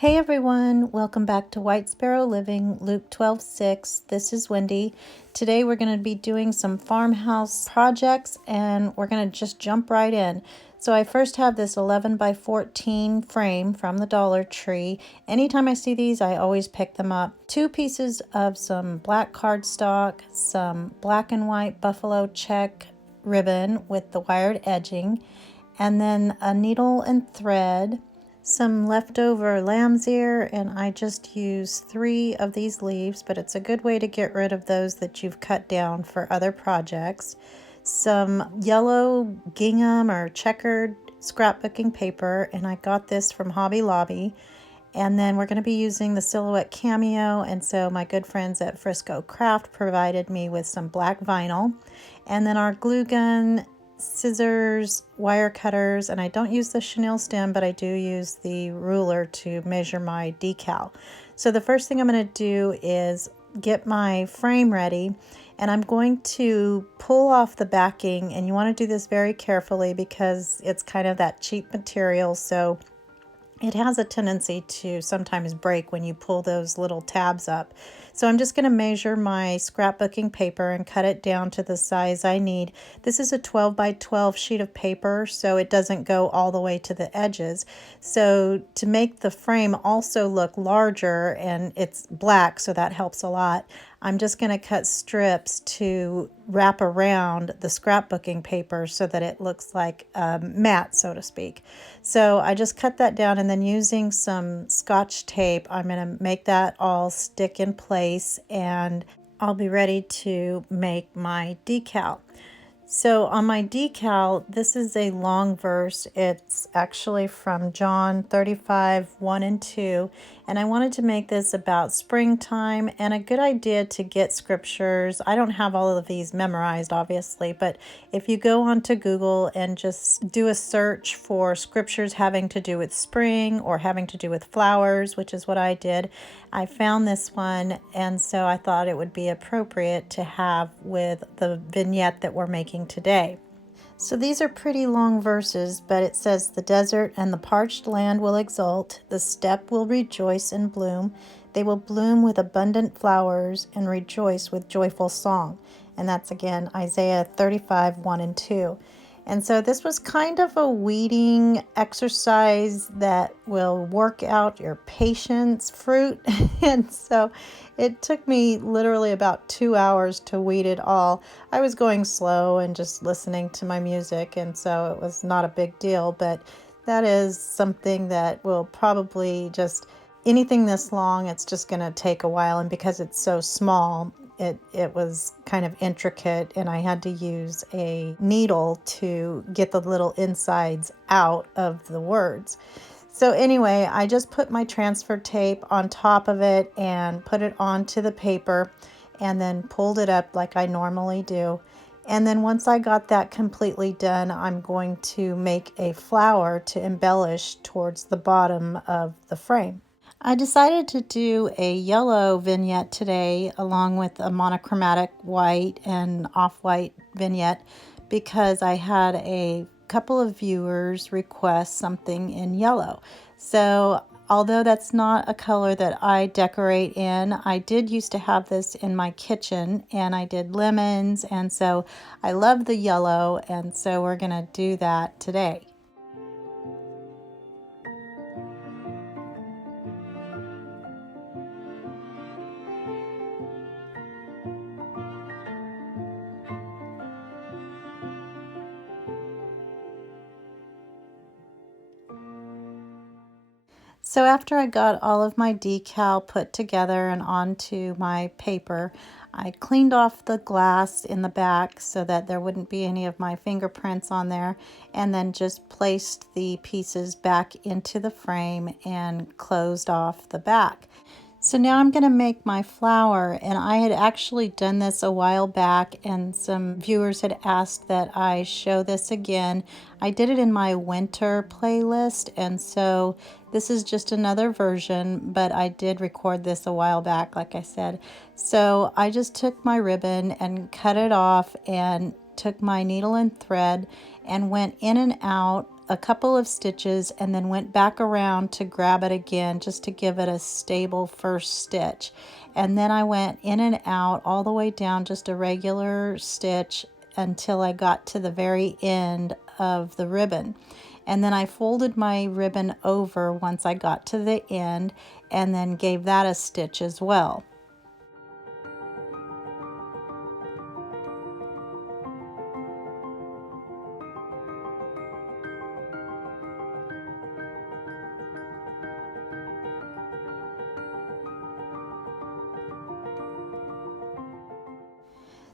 Hey everyone, welcome back to White Sparrow Living, Luke 12:6. This is Wendy. Today we're going to be doing some farmhouse projects and we're going to just jump right in. So I first have this 11 by 14 frame from the Dollar Tree. Anytime I see these, I always pick them up. 2 pieces of some black cardstock, some black and white buffalo check ribbon with the wired edging, and then a needle and thread, some leftover lamb's ear, and I just use 3 of these leaves, but it's a good way to get rid of those that you've cut down for other projects. Some yellow gingham or checkered scrapbooking paper, and I got this from Hobby Lobby. And then we're going to be using the Silhouette Cameo, and so my good friends at Frisco Craft provided me with some black vinyl. And then our glue gun, scissors, wire cutters, and I don't use the chenille stem, but I do use the ruler to measure my decal. So the first thing I'm going to do is get my frame ready, and I'm going to pull off the backing, and you want to do this very carefully because it's kind of that cheap material, so it has a tendency to sometimes break when you pull those little tabs up. So I'm just going to measure my scrapbooking paper and cut it down to the size I need. This is a 12 by 12 sheet of paper, so it doesn't go all the way to the edges. So to make the frame also look larger, and it's black, so that helps a lot, I'm just going to cut strips to wrap around the scrapbooking paper so that it looks like a mat, so to speak. So I just cut that down, and then using some Scotch tape, I'm going to make that all stick in place, and I'll be ready to make my decal. So on my decal, this is a long verse. It's actually from John 35, 1 and 2. And I wanted to make this about springtime, and a good idea to get scriptures. I don't have all of these memorized, obviously, but if you go onto Google and just do a search for scriptures having to do with spring or having to do with flowers, which is what I did, I found this one, and so I thought it would be appropriate to have with the vignette that we're making today. So these are pretty long verses, but it says, "The desert and the parched land will exult, the steppe will rejoice and bloom. They will bloom with abundant flowers and rejoice with joyful song." And that's again Isaiah 35, 1 and 2. And so this was kind of a weeding exercise that will work out your patience fruit. And so it took me literally about 2 hours to weed it all. I was going slow and just listening to my music, and so it was not a big deal, but that is something that will probably just, anything this long, it's just going to take a while, and because it's so small, it was kind of intricate, and I had to use a needle to get the little insides out of the words. So anyway, I just put my transfer tape on top of it and put it onto the paper and then pulled it up like I normally do. And then once I got that completely done, I'm going to make a flower to embellish towards the bottom of the frame. I decided to do a yellow vignette today along with a monochromatic white and off-white vignette because I had a couple of viewers request something in yellow. So although that's not a color that I decorate in, I did used to have this in my kitchen, and I did lemons, and so I love the yellow, and so we're going to do that today. So after I got all of my decal put together and onto my paper, I cleaned off the glass in the back so that there wouldn't be any of my fingerprints on there, and then just placed the pieces back into the frame and closed off the back. So now I'm going to make my flower, and I had actually done this a while back, and some viewers had asked that I show this again. I did it in my winter playlist, and so this is just another version, but I did record this a while back, like I said. So I just took my ribbon and cut it off and took my needle and thread and went in and out a couple of stitches and then went back around to grab it again just to give it a stable first stitch. And then I went in and out all the way down just a regular stitch until I got to the very end of the ribbon. And then I folded my ribbon over once I got to the end and then gave that a stitch as well.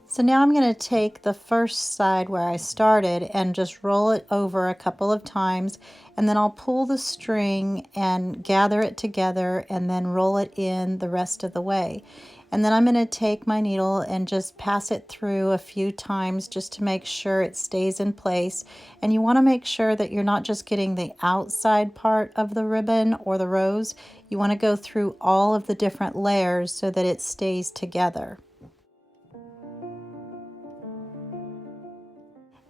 So now I'm going to take the first side where I started and just roll it over a couple of times, and then I'll pull the string and gather it together and then roll it in the rest of the way. And then I'm going to take my needle and just pass it through a few times just to make sure it stays in place. And you want to make sure that you're not just getting the outside part of the ribbon or the rose. You want to go through all of the different layers so that it stays together.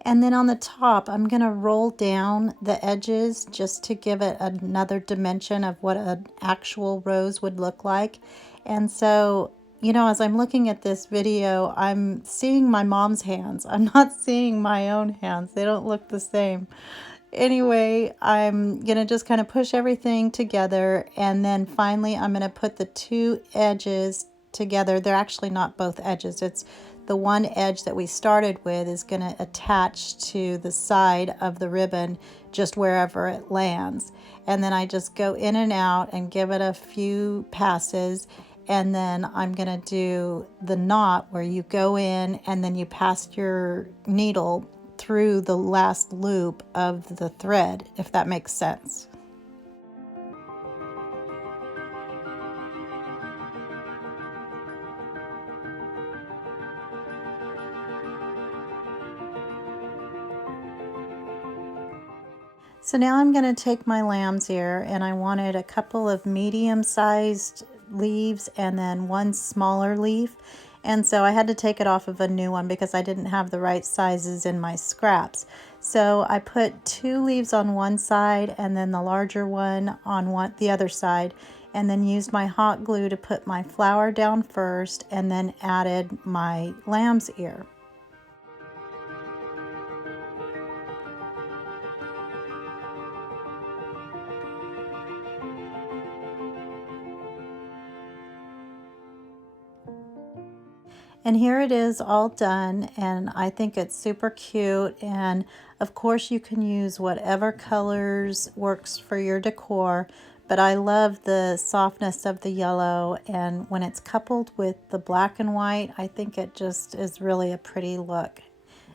And then on the top, I'm going to roll down the edges just to give it another dimension of what an actual rose would look like. And so, you know, as I'm looking at this video, I'm seeing my mom's hands. I'm not seeing my own hands. They don't look the same. Anyway, I'm going to just kind of push everything together, and then finally I'm going to put the two edges together. They're actually not both edges. It's the one edge that we started with is going to attach to the side of the ribbon just wherever it lands. And then I just go in and out and give it a few passes, and then I'm going to do the knot where you go in and then you pass your needle through the last loop of the thread, if that makes sense. So now I'm going to take my lamb's ear, and I wanted a couple of medium-sized leaves and then one smaller leaf. And so I had to take it off of a new one because I didn't have the right sizes in my scraps. So I put two leaves on one side and then the larger one on the other side, and then used my hot glue to put my flower down first and then added my lamb's ear. And here it is all done, and I think it's super cute. And of course you can use whatever colors works for your decor, but I love the softness of the yellow, and when it's coupled with the black and white, I think it just is really a pretty look.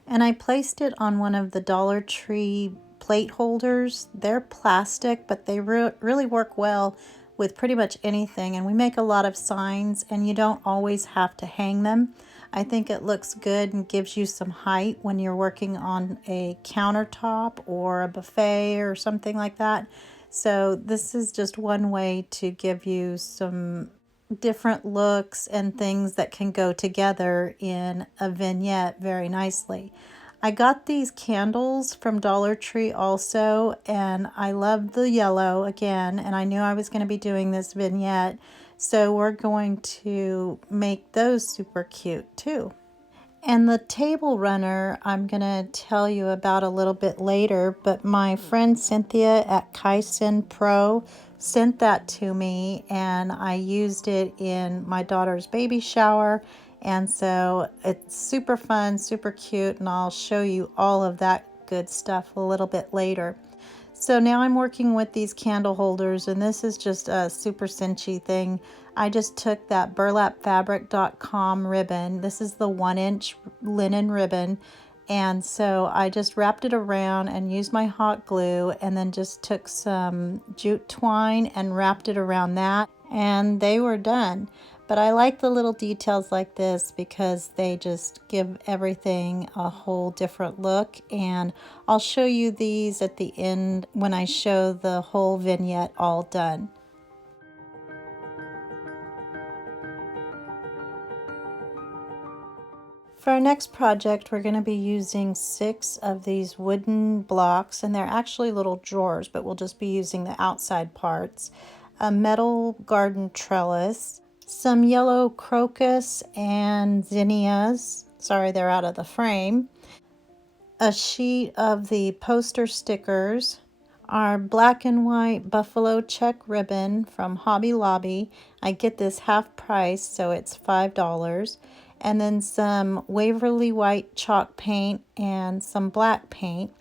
And I placed it on one of the Dollar Tree plate holders. They're plastic, but they really work well with pretty much anything, and we make a lot of signs, and you don't always have to hang them. I think it looks good and gives you some height when you're working on a countertop or a buffet or something like that. So this is just one way to give you some different looks and things that can go together in a vignette very nicely. I got these candles from Dollar Tree also, and I love the yellow again, and I knew I was going to be doing this vignette, so we're going to make those super cute too. And the table runner I'm going to tell you about a little bit later, but my friend Cynthia at KyCyn Pro sent that to me, and I used it in my daughter's baby shower. And so it's super fun, super cute, and I'll show you all of that good stuff a little bit later. So now I'm working with these candle holders, and this is just a super cinchy thing. I just took that burlapfabric.com ribbon. This is the 1-inch linen ribbon. And so I just wrapped it around and used my hot glue, and then just took some jute twine and wrapped it around that, and they were done. But I like the little details like this because they just give everything a whole different look. And I'll show you these at the end when I show the whole vignette all done. For our next project, we're going to be using 6 of these wooden blocks, and they're actually little drawers, but we'll just be using the outside parts. A metal garden trellis, some yellow crocus and zinnias, sorry they're out of the frame, a sheet of the poster stickers, our black and white buffalo check ribbon from Hobby Lobby. I get this half price, so it's $5. And then some Waverly white chalk paint and some black paint.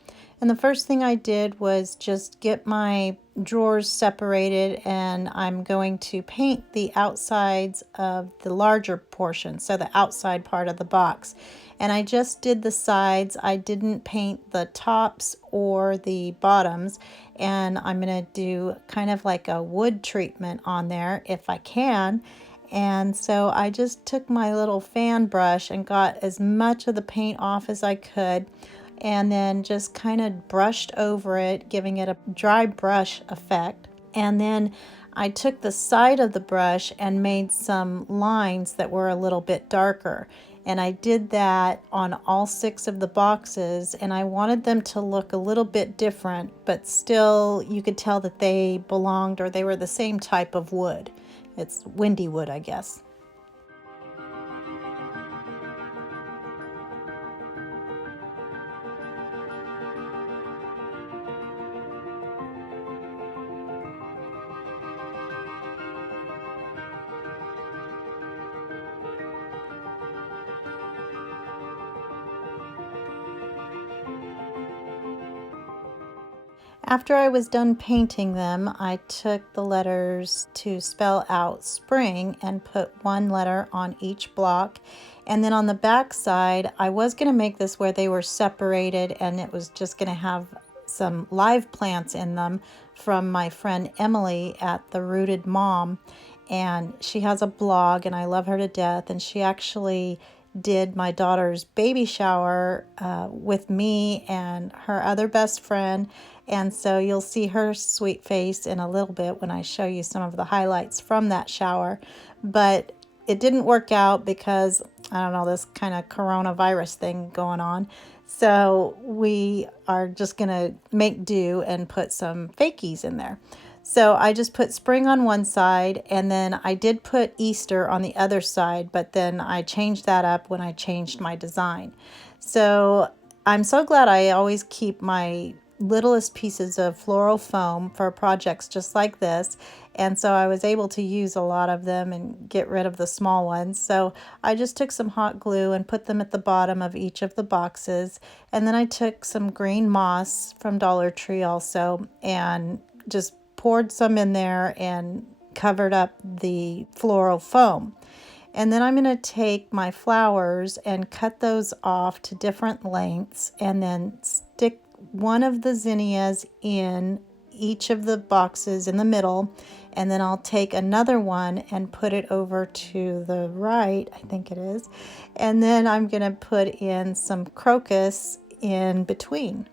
And the first thing I did was just get my drawers separated, and I'm going to paint the outsides of the larger portion, so the outside part of the box. And I just did the sides. I didn't paint the tops or the bottoms, and I'm going to do kind of like a wood treatment on there if I can. And so I just took my little fan brush and got as much of the paint off as I could, and then just kind of brushed over it, giving it a dry brush effect. And then I took the side of the brush and made some lines that were a little bit darker. And I did that on all 6 of the boxes, and I wanted them to look a little bit different, but still you could tell that they belonged, or they were the same type of wood. It's windy wood, I guess. After I was done painting them, I took the letters to spell out spring and put 1 letter on each block. And then on the back side, I was going to make this where they were separated, and it was just going to have some live plants in them from my friend Emily at The Rooted Mom. And she has a blog, and I love her to death. And she actually did my daughter's baby shower with me and her other best friend. And so you'll see her sweet face in a little bit when I show you some of the highlights from that shower. But it didn't work out because, I don't know, this kind of coronavirus thing going on. So we are just going to make do and put some fakies in there. So I just put spring on one side, and then I did put Easter on the other side, but then I changed that up when I changed my design. So I'm so glad I always keep my littlest pieces of floral foam for projects just like this, and so I was able to use a lot of them and get rid of the small ones. So I just took some hot glue and put them at the bottom of each of the boxes, and then I took some green moss from Dollar Tree also and just poured some in there and covered up the floral foam. And then I'm going to take my flowers and cut those off to different lengths, and then stick one of the zinnias in each of the boxes in the middle, and then I'll take another one and put it over to the right, I think it is, and then I'm going to put in some crocus in between.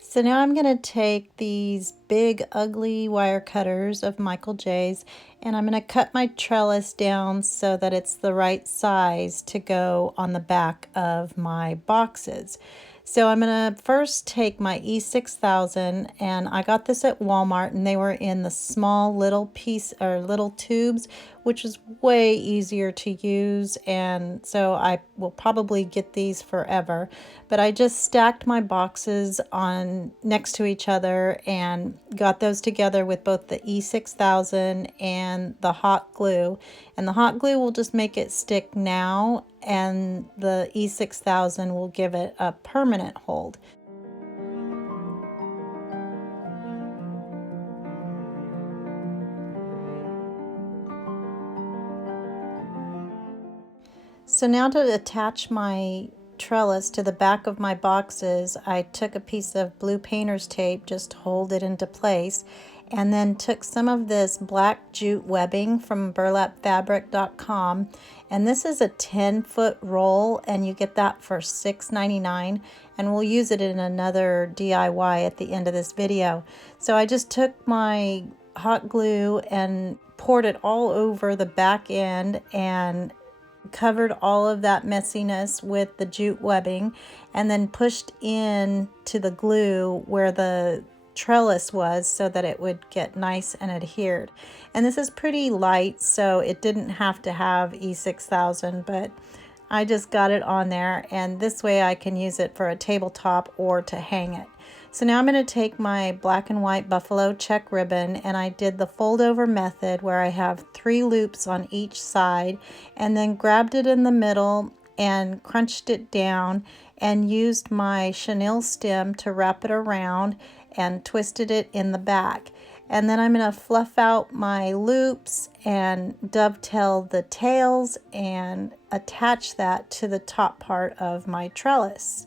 So now I'm going to take these big ugly wire cutters of Michael J's, and I'm going to cut my trellis down so that it's the right size to go on the back of my boxes. So I'm going to first take my E6000, and I got this at Walmart, and they were in the small little piece or little tubes, which is way easier to use, and so I will probably get these forever. But I just stacked my boxes on next to each other and got those together with both the E6000 and the hot glue. And the hot glue will just make it stick now, and the E6000 will give it a permanent hold. So now to attach my trellis to the back of my boxes, I took a piece of blue painter's tape just to hold it into place, and then took some of this black jute webbing from burlapfabric.com, and this is a 10-foot roll, and you get that for $6.99, and we'll use it in another DIY at the end of this video. So I just took my hot glue and poured it all over the back end and covered all of that messiness with the jute webbing, and then pushed in to the glue where the trellis was so that it would get nice and adhered. And this is pretty light, so it didn't have to have E6000, but I just got it on there, and this way I can use it for a tabletop or to hang it. So now I'm going to take my black and white buffalo check ribbon, and I did the fold over method where I have 3 loops on each side, and then grabbed it in the middle and crunched it down and used my chenille stem to wrap it around and twisted it in the back. And then I'm going to fluff out my loops and dovetail the tails and attach that to the top part of my trellis.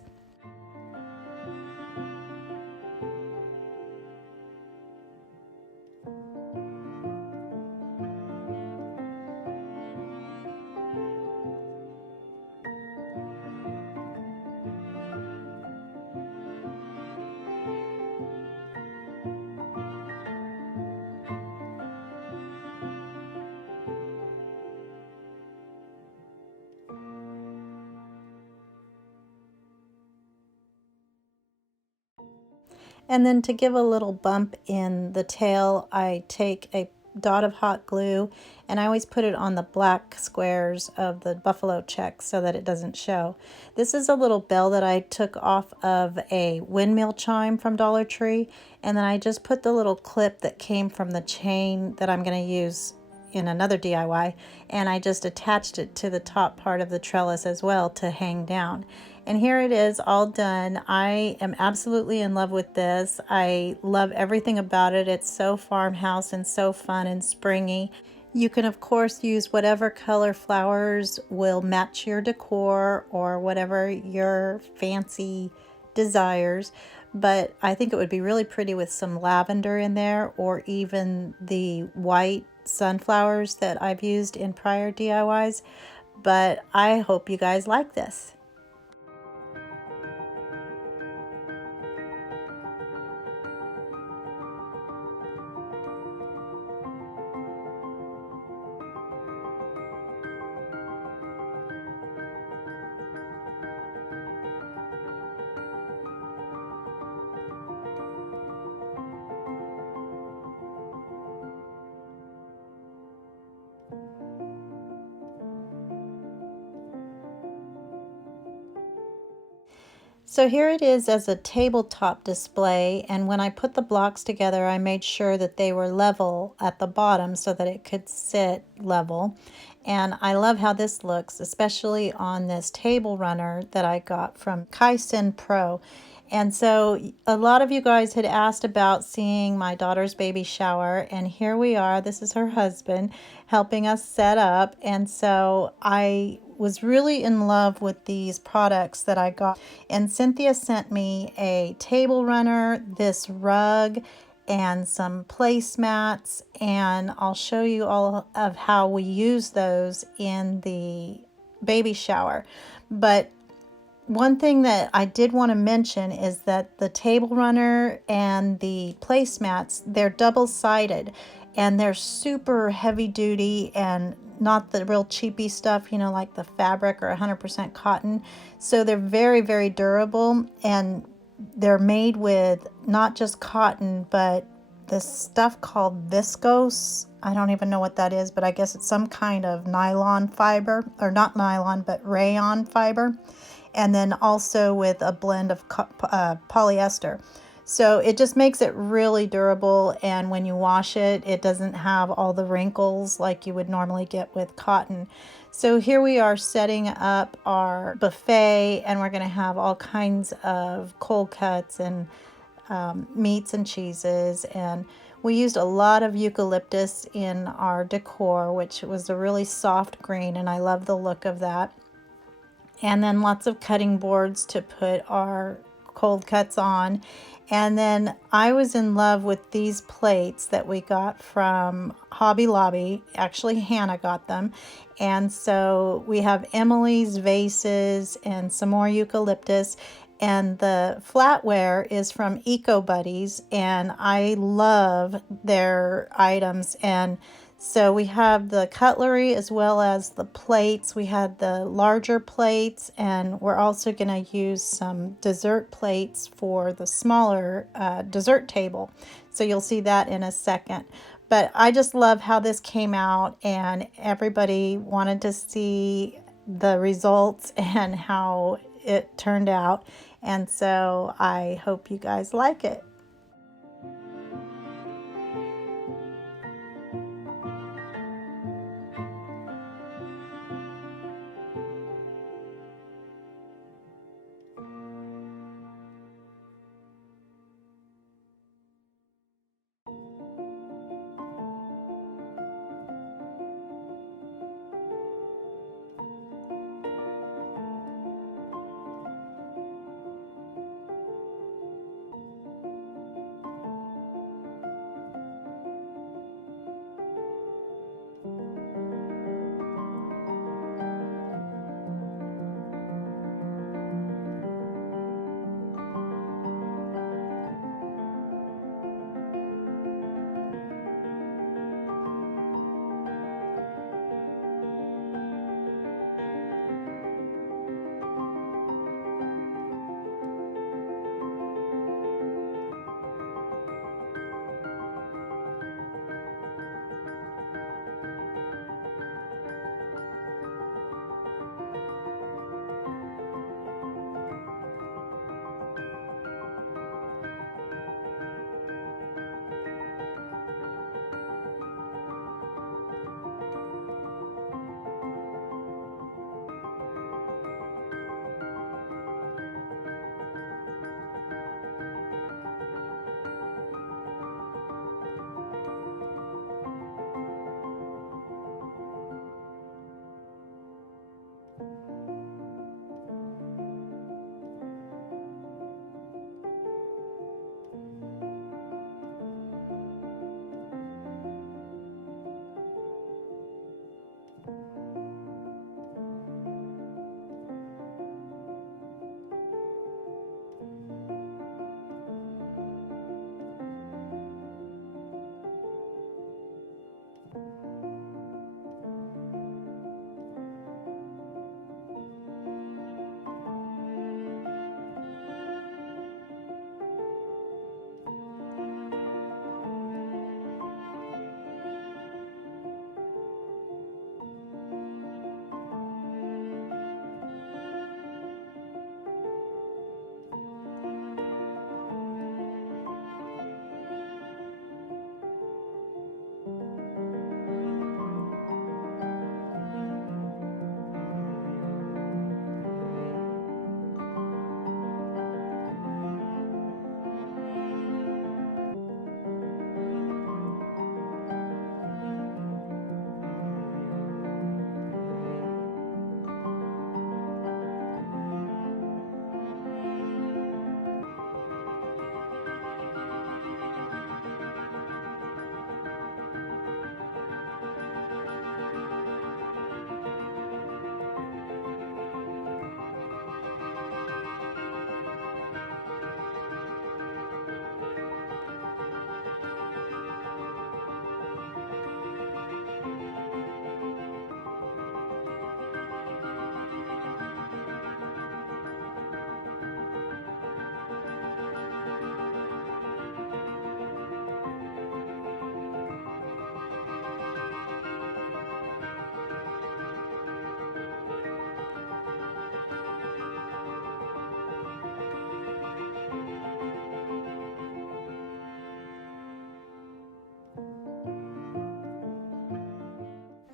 And then to give a little bump in the tail, I take a dot of hot glue, and I always put it on the black squares of the buffalo check so that it doesn't show. This is a little bell that I took off of a windmill chime from Dollar Tree, and then I just put the little clip that came from the chain that I'm going to use in another DIY, and I just attached it to the top part of the trellis as well to hang down. And here it is all done. I am absolutely in love with this. I love everything about it. It's so farmhouse and so fun and springy. You can of course use whatever color flowers will match your decor or whatever your fancy desires, but I think it would be really pretty with some lavender in there, or even the white sunflowers that I've used in prior DIYs. But I hope you guys like this. So here it is as a tabletop display, and when I put the blocks together I made sure that they were level at the bottom so that it could sit level. And I love how this looks, especially on this table runner that I got from KyCyn Pro. And so a lot of you guys had asked about seeing my daughter's baby shower, and here we are. This is her husband helping us set up. And so I was really in love with these products that I got. And Cynthia sent me a table runner, this rug, and some placemats, and I'll show you all of how we use those in the baby shower. But one thing that I did want to mention is that the table runner and the placemats, they're double-sided, and they're super heavy duty and not the real cheapy stuff, you know, like the fabric or 100% cotton. So they're very, very durable, and they're made with not just cotton, but this stuff called viscose. I don't even know what that is, but I guess it's some kind of nylon fiber, or not nylon, but rayon fiber. And then also with a blend of polyester. So it just makes it really durable, and when you wash it, it doesn't have all the wrinkles like you would normally get with cotton. So here we are setting up our buffet, and we're going to have all kinds of cold cuts and meats and cheeses, and we used a lot of eucalyptus in our decor, which was a really soft green, and I love the look of that. And then lots of cutting boards to put our cold cuts on. And then I was in love with these plates that we got from Hobby Lobby. Actually, Hannah got them. And so we have Emily's vases and some more eucalyptus. And the flatware is from Eco Buddies, and I love their items. And so we have the cutlery as well as the plates. We had the larger plates, and we're also going to use some dessert plates for the smaller dessert table. So you'll see that in a second. But I just love how this came out, and everybody wanted to see the results and how it turned out. And so I hope you guys like it.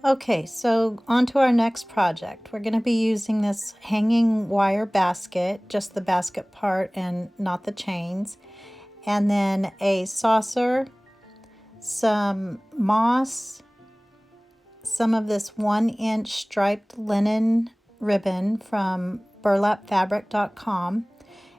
Okay, so on to our next project. We're going to be using this hanging wire basket, just the basket part and not the chains, and then a saucer, some moss, some of this 1-inch striped linen ribbon from burlapfabric.com.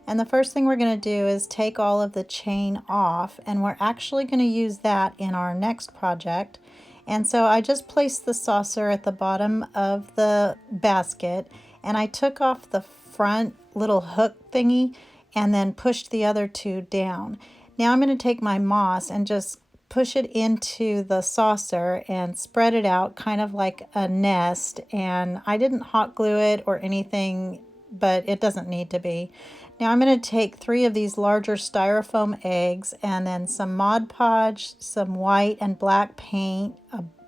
And the first thing we're going to do is take all of the chain off, and we're actually going to use that in our next project. And so I just placed the saucer at the bottom of the basket, and I took off the front little hook thingy and then pushed the other two down. Now I'm going to take my moss and just push it into the saucer and spread it out kind of like a nest. And I didn't hot glue it or anything, but it doesn't need to be. Now I'm going to take 3 of these larger styrofoam eggs and then some Mod Podge, some white and black paint,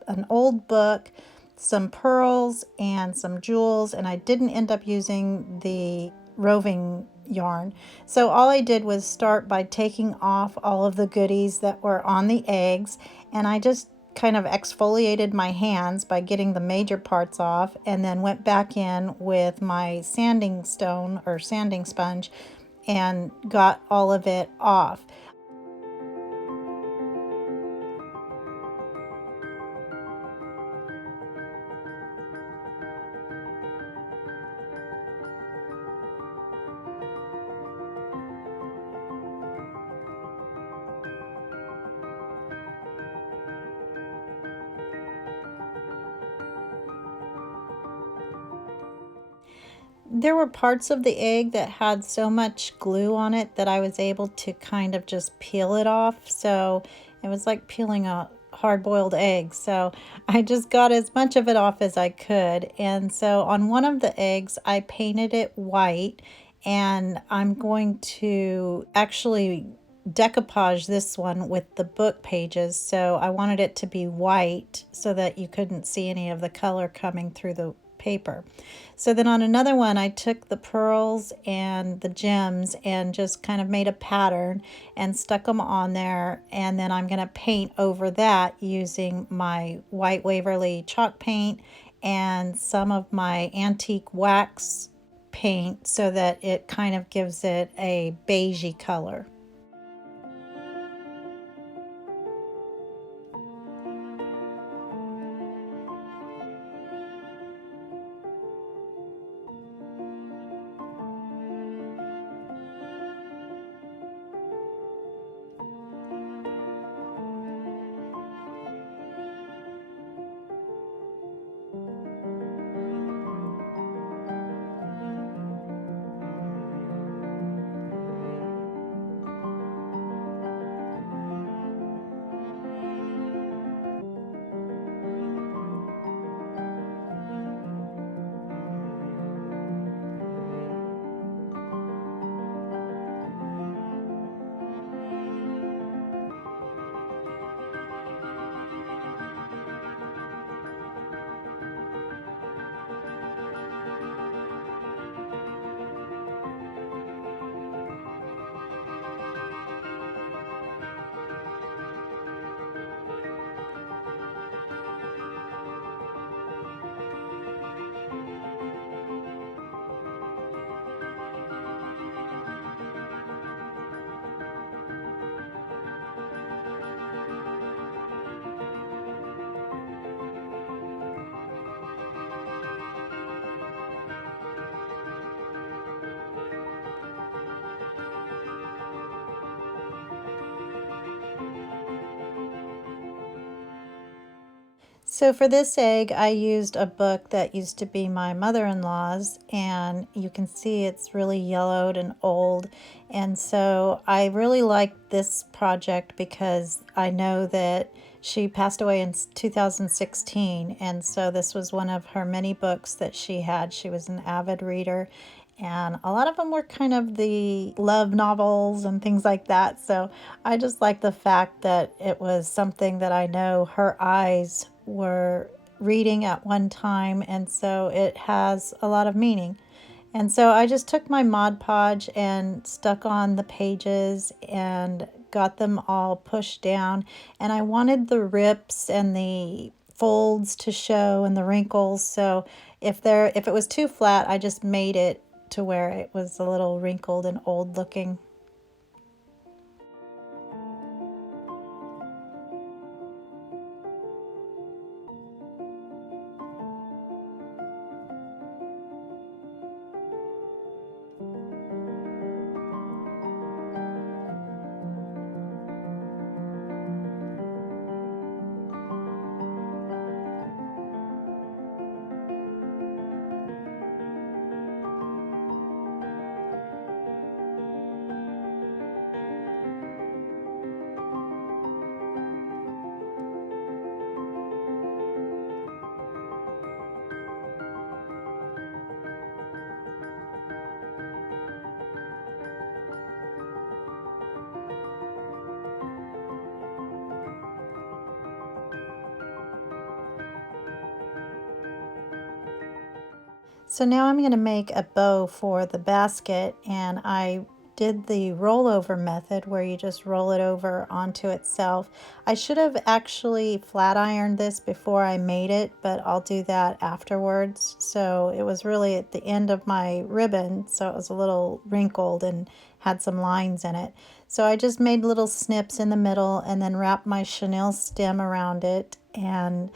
an old book, some pearls, and some jewels. And I didn't end up using the roving yarn. So all I did was start by taking off all of the goodies that were on the eggs, and I just kind of exfoliated my hands by getting the major parts off, and then went back in with my sanding stone or sanding sponge and got all of it off. There were parts of the egg that had so much glue on it that I was able to kind of just peel it off. So it was like peeling a hard-boiled egg. So I just got as much of it off as I could. And so on one of the eggs, I painted it white, and I'm going to actually decoupage this one with the book pages. So I wanted it to be white so that you couldn't see any of the color coming through the paper. So then on another one, I took the pearls and the gems and just kind of made a pattern and stuck them on there. And then I'm going to paint over that using my white Waverly chalk paint and some of my antique wax paint so that it kind of gives it a beigey color. So for this egg, I used a book that used to be my mother-in-law's, and you can see it's really yellowed and old. And so I really liked this project because I know that she passed away in 2016, and so this was one of her many books that she had. She was an avid reader, and a lot of them were kind of the love novels and things like that. So I just like the fact that it was something that I know her eyes were reading at one time, and so it has a lot of meaning. And so I just took my Mod Podge and stuck on the pages and got them all pushed down, and I wanted the rips and the folds to show and the wrinkles. So if it was too flat, I just made it to where it was a little wrinkled and old looking. So now I'm going to make a bow for the basket, and I did the rollover method where you just roll it over onto itself. I should have actually flat ironed this before I made it, but I'll do that afterwards. So it was really at the end of my ribbon, so it was a little wrinkled and had some lines in it. So I just made little snips in the middle and then wrapped my chenille stem around it and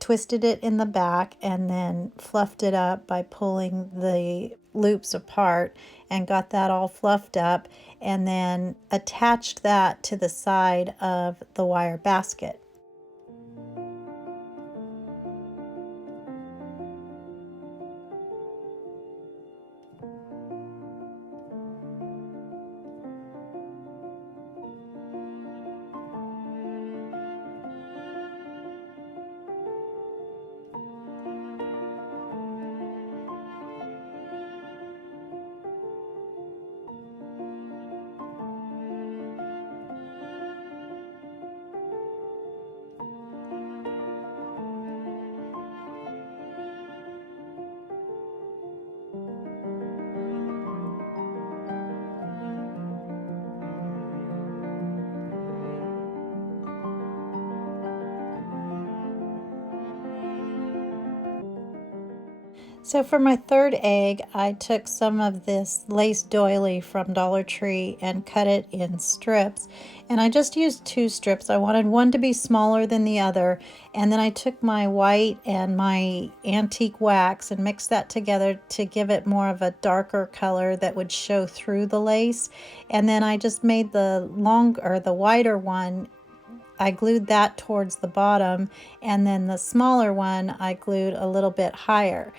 twisted it in the back and then fluffed it up by pulling the loops apart and got that all fluffed up, and then attached that to the side of the wire basket. So for my third egg, I took some of this lace doily from Dollar Tree and cut it in strips. And I just used 2 strips. I wanted one to be smaller than the other. And then I took my white and my antique wax and mixed that together to give it more of a darker color that would show through the lace. And then I just made the wider one, I glued that towards the bottom, and then the smaller one I glued a little bit higher.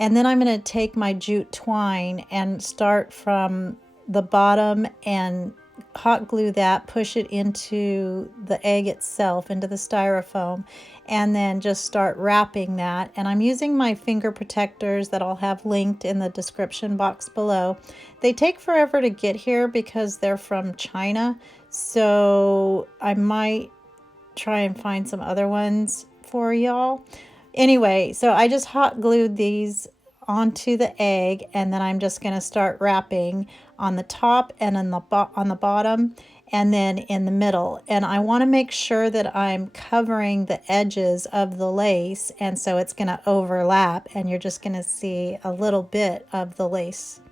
And then I'm going to take my jute twine and start from the bottom and hot glue that, push it into the egg itself, into the styrofoam, and then just start wrapping that. And I'm using my finger protectors that I'll have linked in the description box below. They take forever to get here because they're from China, so I might try and find some other ones for y'all. Anyway, so I just hot glued these onto the egg, and then I'm just going to start wrapping on the top and on the bottom, and then in the middle. And I want to make sure that I'm covering the edges of the lace, and so it's going to overlap, and you're just going to see a little bit of the lace.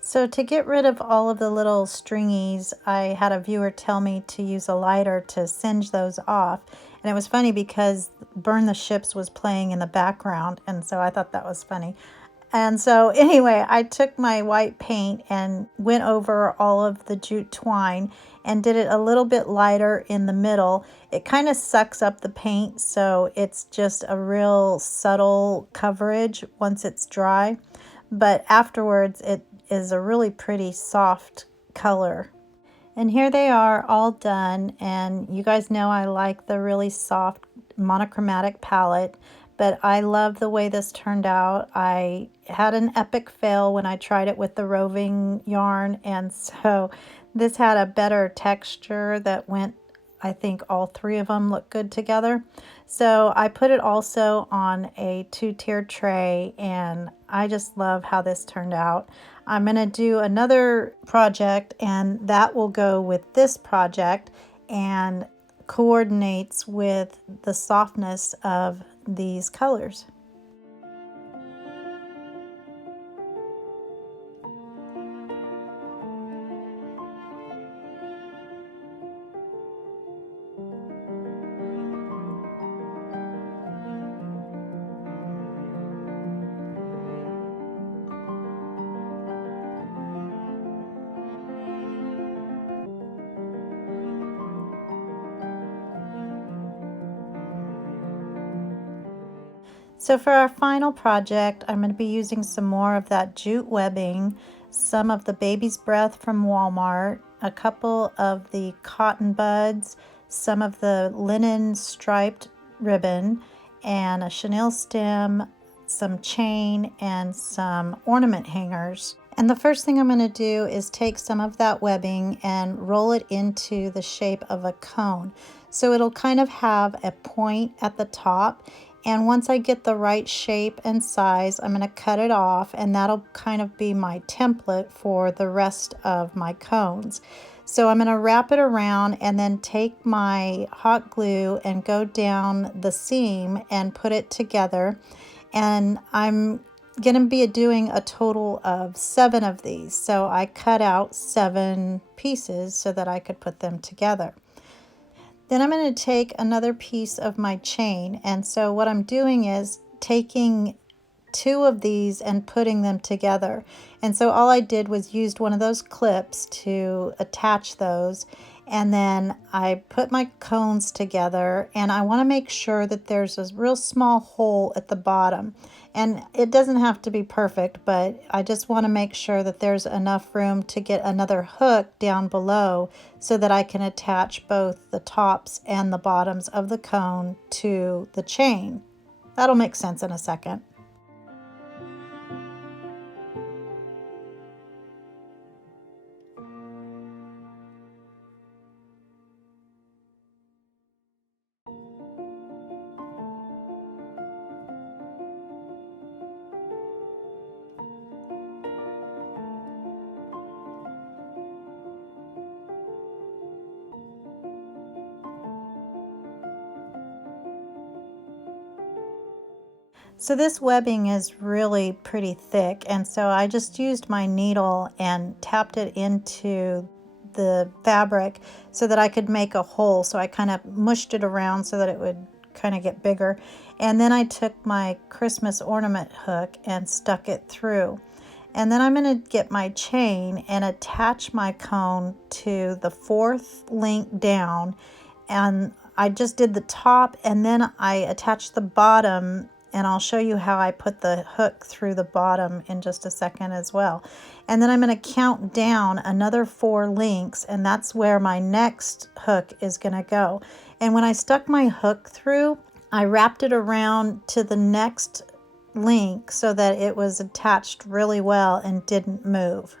So to get rid of all of the little stringies, I had a viewer tell me to use a lighter to singe those off. And it was funny because Burn the Ships was playing in the background, and so I thought that was funny. And so anyway, I took my white paint and went over all of the jute twine and did it a little bit lighter in the middle. It kind of sucks up the paint, so it's just a real subtle coverage once it's dry. But afterwards, it is a really pretty soft color. And here they are all done, and you guys know I like the really soft monochromatic palette, but I love the way this turned out. I had an epic fail when I tried it with the roving yarn, and so this had a better texture that went, I think all three of them look good together. So I put it also on a 2-tiered tray, and I just love how this turned out. I'm going to do another project, and that will go with this project and coordinates with the softness of these colors. So for our final project, I'm going to be using some more of that jute webbing, some of the baby's breath from Walmart, a couple of the cotton buds, some of the linen striped ribbon, and a chenille stem, some chain, and some ornament hangers. And the first thing I'm going to do is take some of that webbing and roll it into the shape of a cone. So it'll kind of have a point at the top. And once I get the right shape and size, I'm going to cut it off, and that'll kind of be my template for the rest of my cones. So I'm going to wrap it around and then take my hot glue and go down the seam and put it together. And I'm going to be doing a total of 7 of these. So I cut out 7 pieces so that I could put them together. Then I'm going to take another piece of my chain, and so what I'm doing is taking 2 of these and putting them together. And so all I did was used one of those clips to attach those, and then I put my cones together, and I want to make sure that there's a real small hole at the bottom. And it doesn't have to be perfect, but I just want to make sure that there's enough room to get another hook down below so that I can attach both the tops and the bottoms of the cone to the chain. That'll make sense in a second. So this webbing is really pretty thick, and so I just used my needle and tapped it into the fabric so that I could make a hole. So I kind of mushed it around so that it would kind of get bigger. And then I took my Christmas ornament hook and stuck it through. And then I'm going to get my chain and attach my cone to the 4th link down. And I just did the top, and then I attached the bottom, and I'll show you how I put the hook through the bottom in just a second as well. And then I'm going to count down another 4 links, and that's where my next hook is going to go. And when I stuck my hook through, I wrapped it around to the next link so that it was attached really well and didn't move.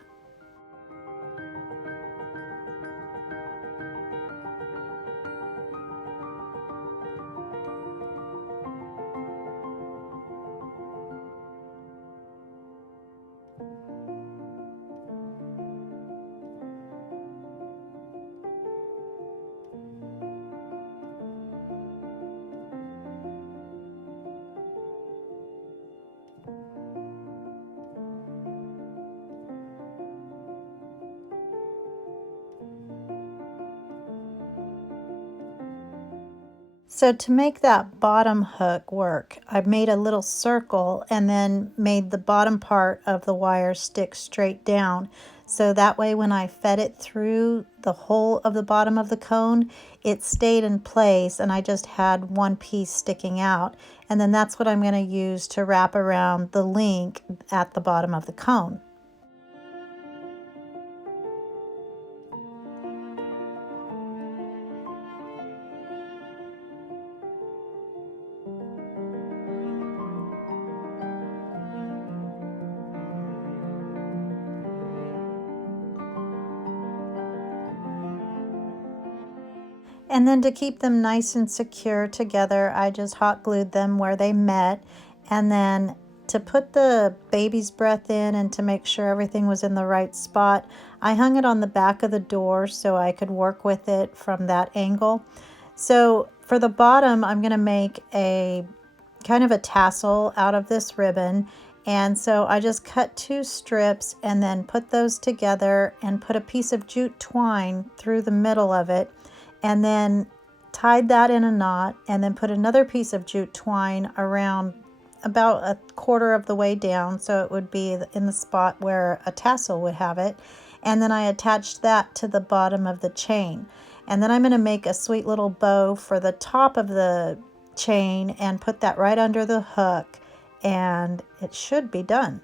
So to make that bottom hook work, I made a little circle and then made the bottom part of the wire stick straight down. So that way when I fed it through the whole of the bottom of the cone, it stayed in place and I just had one piece sticking out. And then that's what I'm going to use to wrap around the link at the bottom of the cone. And then to keep them nice and secure together, I just hot glued them where they met. And then to put the baby's breath in and to make sure everything was in the right spot, I hung it on the back of the door so I could work with it from that angle. So for the bottom, I'm going to make a kind of a tassel out of this ribbon. And so I just cut 2 strips and then put those together and put a piece of jute twine through the middle of it, and then tied that in a knot, and then put another piece of jute twine around about a quarter of the way down so it would be in the spot where a tassel would have it. And then I attached that to the bottom of the chain. And then I'm going to make a sweet little bow for the top of the chain and put that right under the hook, and it should be done.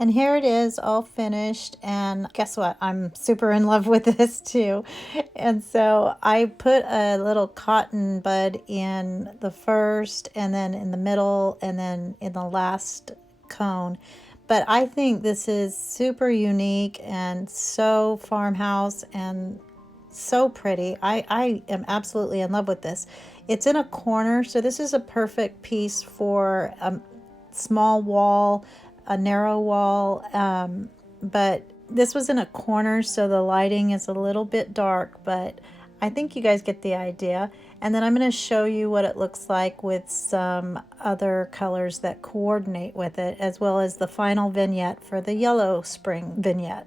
And here it is all finished, and guess what? I'm super in love with this too. And so I put a little cotton bud in the first, and then in the middle, and then in the last cone. But I think this is super unique and so farmhouse and so pretty. I am absolutely in love with this. It's in a corner, so this is a perfect piece for a small wall, a narrow wall, but this was in a corner, so the lighting is a little bit dark, but I think you guys get the idea. And then I'm going to show you what it looks like with some other colors that coordinate with it, as well as the final vignette for the yellow spring vignette.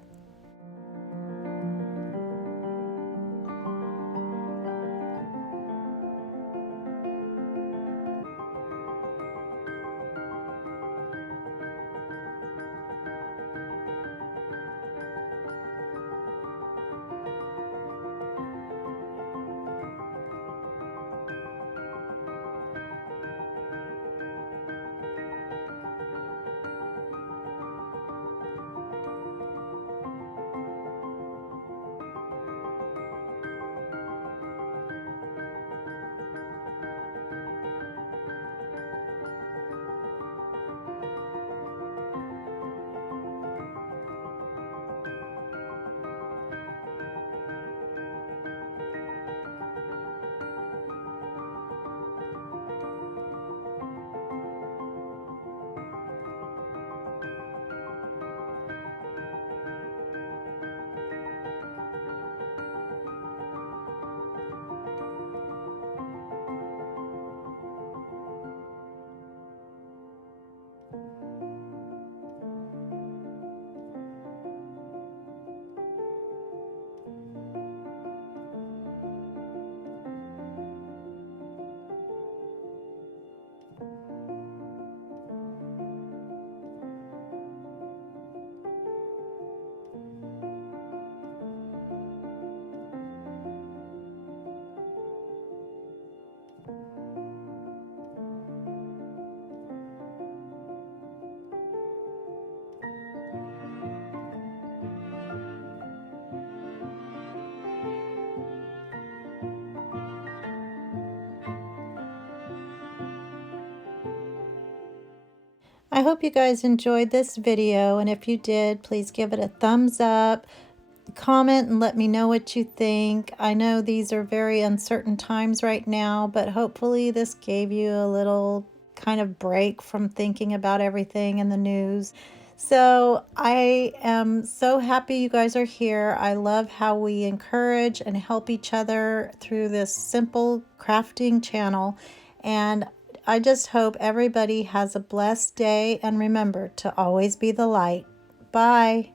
I hope you guys enjoyed this video, and if you did, please give it a thumbs up. Comment and let me know what you think. I know these are very uncertain times right now, but hopefully this gave you a little kind of break from thinking about everything in the news. So I am so happy you guys are here. I love how we encourage and help each other through this simple crafting channel, and I just hope everybody has a blessed day, and remember to always be the light. Bye.